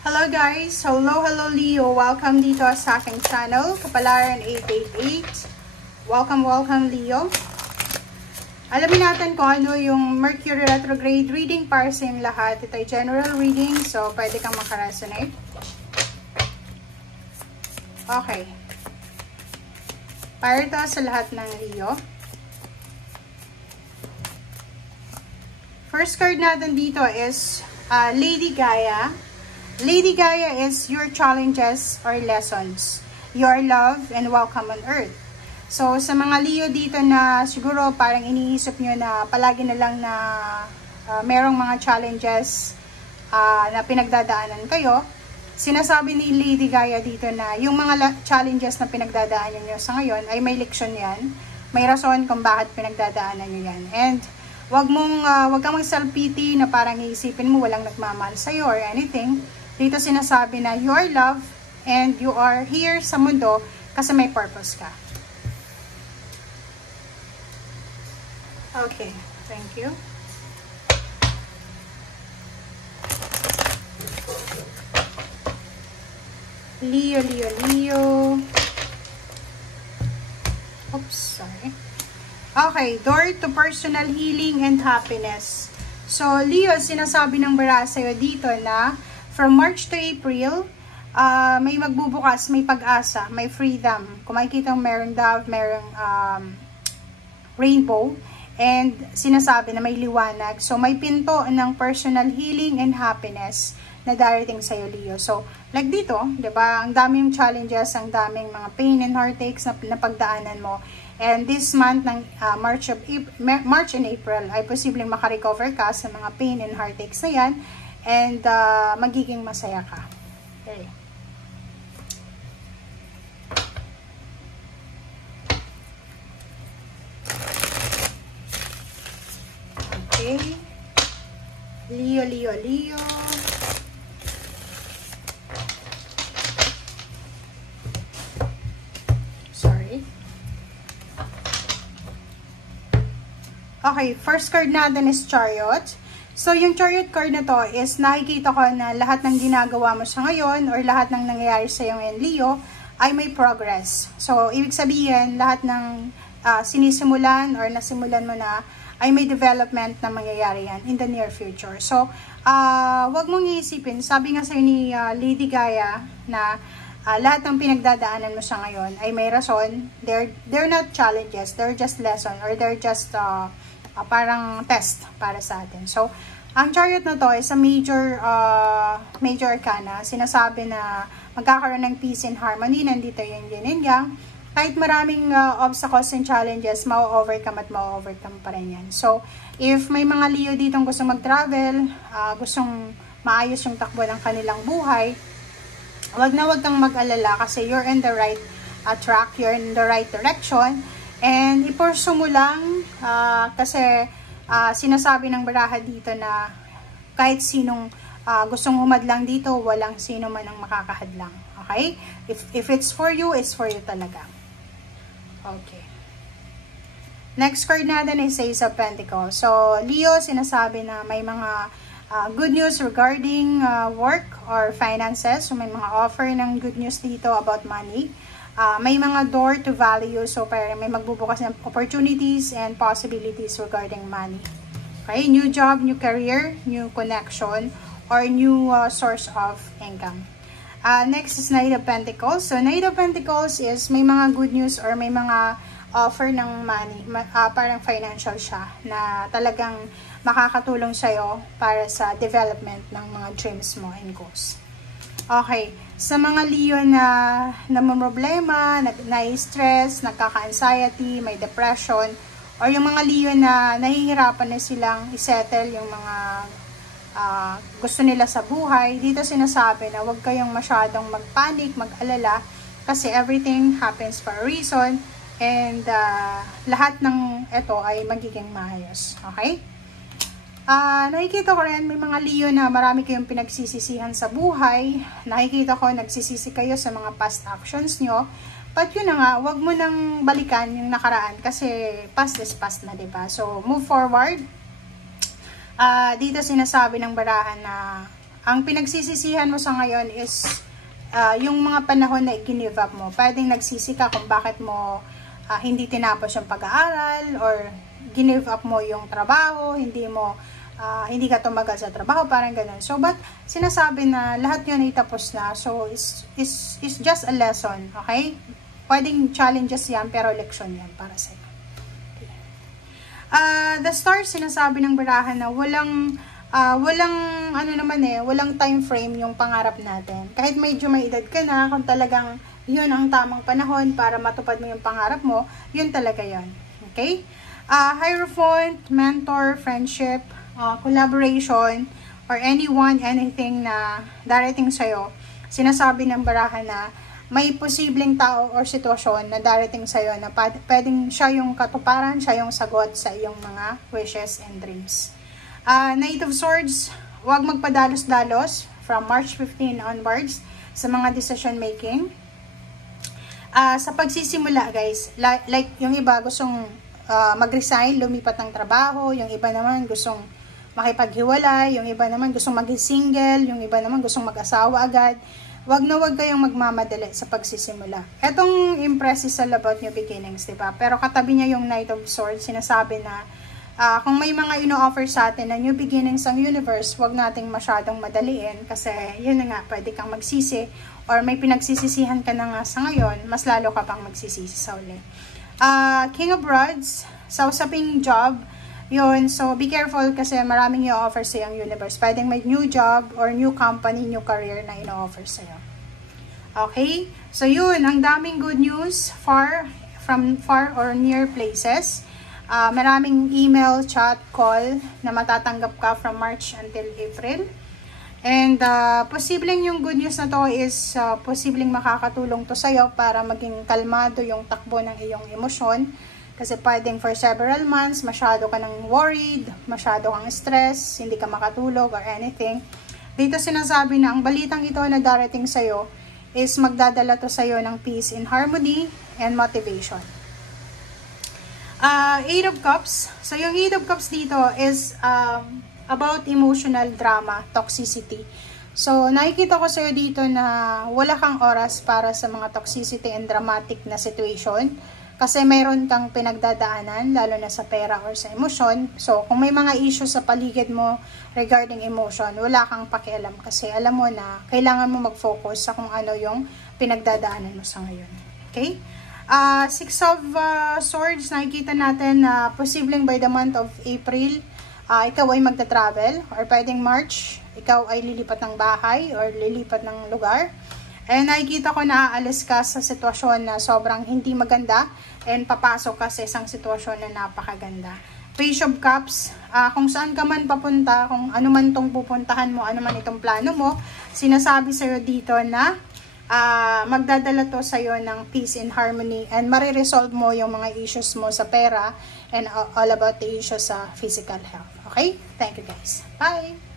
Hello guys! Hello Leo! Welcome dito sa aking channel, Kapalaran 888. Welcome Leo! Alamin natin kung ano yung Mercury retrograde reading para sa inyong lahat. Ito ay general reading, so pwede kang makaresonate. Okay. Para ito sa lahat ng Leo. First card natin dito is Lady Gaia. Lady Gaia is your challenges or lessons, your love and welcome on earth. So, sa mga Leo dito na siguro parang iniisip nyo na palagi na lang na merong mga challenges na pinagdadaanan kayo, sinasabi ni Lady Gaia dito na yung mga challenges na pinagdadaanan nyo sa ngayon ay may leksyon yan, may rason kung bakit pinagdadaanan nyo yan. And wag kang mag-self-pity na parang iisipin mo walang nagmamahal sa'yo or anything. Dito sinasabi na you are loved and you are here sa mundo kasi may purpose ka. Okay, thank you. Leo. Oops, sorry. Okay, door to personal healing and happiness. So, Leo, sinasabi ng bara sa'yo dito na from March to April, may magbubukas, may pag-asa, may freedom. Kung makikita mo merong dove, merong rainbow, and sinasabi na may liwanag. So, may pinto ng personal healing and happiness na darating sa'yo, Leo. So, like dito, diba, ang daming challenges, ang daming mga pain and heartaches na pagdaanan mo. And this month, ng March and April, ay posibleng makarecover ka sa mga pain and heartaches na yan. And magiging masaya ka. Okay. Okay. Leo. Sorry. Okay, first card natin is Chariot. So, yung Chariot card na to is nakikita ko na lahat ng ginagawa mo sa ngayon or lahat ng nangyayari sa iyo ngayon, Leo, ay may progress. So, ibig sabihin, lahat ng sinisimulan or nasimulan mo na ay may development na mangyayari yan in the near future. So, wag mong iisipin, sabi nga sa'yo ni Lady Gaia na lahat ng pinagdadaanan mo sa ngayon ay may rason. They're not challenges, they're just lesson or they're just parang test para sa atin. So, ang Chariot na to is a major arcana. Sinasabi na magkakaroon ng peace and harmony. Nandito yung yin and yang. Kahit maraming obstacles and challenges, ma-overcome at ma-overcome pa rin yan. So, if may mga Leo ditong gustong mag-travel, gustong maayos yung takbo ng kanilang buhay, wag kang mag-alala kasi you're in the right track, you're in the right direction. And i-pursue mo lang kasi sinasabi ng baraha dito na kahit sinong gustong humadlang dito, walang sino man ang makakahadlang. Okay? If it's for you, it's for you talaga. Okay. Next card natin is Ace of Pentacles. So, Leo, sinasabi na may mga good news regarding work or finances. So, may mga offer ng good news dito about money. May mga door to value, so parang may magbubukas ng opportunities and possibilities regarding money. Okay, new job, new career, new connection, or new source of income. Next is Knight of Pentacles. So, Knight of Pentacles is may mga good news or may mga offer ng money, parang financial siya, na talagang makakatulong sa'yo para sa development ng mga dreams mo and goals. Okay, sa mga Leo na namumroblema, na-stress, nagkaka-anxiety, may depression, or yung mga Leo na nahihirapan na silang isettle yung mga gusto nila sa buhay, dito sinasabi na huwag kayong masyadong mag-panic, mag-alala, kasi everything happens for a reason, and lahat ng ito ay magiging maayos. Okay? Nakikita ko rin, may mga Leo na marami kayong pinagsisisihan sa buhay. Nakikita ko, nagsisisi kayo sa mga past actions nyo. But yun na nga, wag mo nang balikan yung nakaraan kasi past is past na, diba? So, move forward. Dito sinasabi ng barahan na ang pinagsisisihan mo sa ngayon is yung mga panahon na i-give up mo. Pwedeng nagsisi ka kung bakit mo hindi tinapos yung pag-aaral, or give up mo yung trabaho, hindi ka tumagal sa trabaho, parang ganun. So, but sinasabi na lahat yun ay tapos na. So, is just a lesson, okay? Pwedeng challenges yan, pero leksyon yan para sa'yo. The stars, sinasabi ng barahan na walang time frame yung pangarap natin. Kahit medyo may edad ka na, kung talagang yun ang tamang panahon para matupad mo yung pangarap mo, yun talaga yun. Okay? Hierophant, mentor, friendship, collaboration, or anything na darating sa'yo, sinasabi ng barahan na may posibleng tao or sitwasyon na darating sa'yo na pwedeng siya yung katuparan, siya yung sagot sa iyong mga wishes and dreams. Knight of Swords, huwag magpadalos-dalos from March 15 onwards sa mga decision making. Sa pagsisimula, guys, like yung iba gustong mag-resign, lumipat ng trabaho, yung iba naman gustong makipaghiwalay, yung iba naman gustong mag-single, yung iba naman gustong mag-asawa agad. Wag kayong magmamadali sa pagsisimula. Etong Empress is all about new beginnings, diba? Pero katabi niya yung Knight of Swords, sinasabi na kung may mga ino-offer sa atin na new beginnings ang universe, wag nating masyadong madaliin kasi yun na nga, pwede kang magsisi or may pinagsisisihan ka na nga sa ngayon, mas lalo ka pang magsisisi sa uli. King of Rods, sa usaping job, yun, so be careful kasi maraming i-offer sa yung universe. Pwedeng may new job or new company, new career na i-offer sa iyo. Okay? So yun, ang daming good news from far or near places. Maraming email, chat, call na matatanggap ka from March until April. And posibleng yung good news na to is posibleng makakatulong to sa'yo para maging kalmado yung takbo ng iyong emosyon. Kasi pwedeng for several months, masyado ka nang worried, masyado kang stress, hindi ka makatulog or anything. Dito sinasabi na ang balitang ito na darating sa'yo is magdadala to sa'yo ng peace and harmony and motivation. Eight of Cups. So yung Eight of Cups dito is about emotional drama, toxicity. So nakikita ko sa'yo dito na wala kang oras para sa mga toxicity and dramatic na situation. Kasi mayroon kang pinagdadaanan, lalo na sa pera or sa emosyon. So, kung may mga issues sa paligid mo regarding emotion, wala kang pakialam. Kasi alam mo na kailangan mo mag-focus sa kung ano yung pinagdadaanan mo sa ngayon. Okay? Six of Swords, nakikita natin na posibleng by the month of April, ikaw ay magta-travel. Or pwedeng March, ikaw ay lilipat ng bahay or lilipat ng lugar. And nakikita ko na aalis ka sa sitwasyon na sobrang hindi maganda and papasok ka sa isang sitwasyon na napakaganda. Page of Cups, kung saan ka man papunta, kung ano man itong pupuntahan mo, ano man itong plano mo, sinasabi sa'yo dito na magdadala to sa'yo ng peace and harmony and mariresolve mo yung mga issues mo sa pera and all about the issues sa physical health. Okay? Thank you guys. Bye!